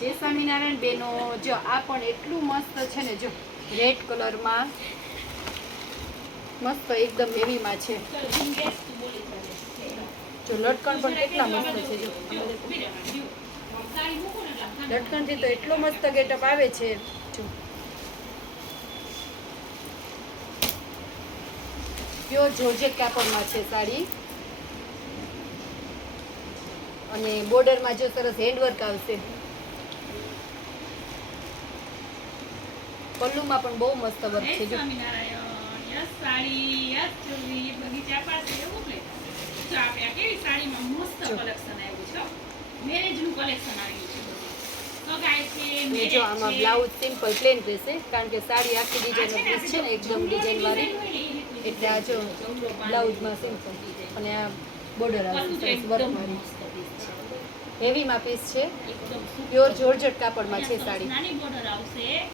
જય સ્વામિનારાયણ બેનો, જો આ પણ એટલું મસ્ત છે ને, જો રેડ કલરમાં મસ્ત એકદમ હેવીમાં છે. જો લટકણ પણ કેટલા મસ્ત છે. જો લટકણથી તો એટલો મસ્ત ગેટઅપ આવે છે. જો પ્યોર જોર્જેટ કાપડમાં છે સાડી, અને બોર્ડરમાં જો સરસ હેન્ડવર્ક આવશે. પલ્લુમાં પણ બહુ મસ્ત વર્ક છે. જો જો આમાં બ્લાઉઝ સિમ્પલ પ્લેન રહેશે, કારણ કે સાડી આખી ડિઝાઇનર પીસ છે ને, એકદમ ડિઝાઇન વાળી, એટલે આ જો બ્લાઉઝમાં સિમ્પલ અને આ બોર્ડર આવશે સરસ વર્ક વાળી. હેવીમાં પીસ છે, પ્યોર જોર્જેટ કાપડમાં છે સાડી.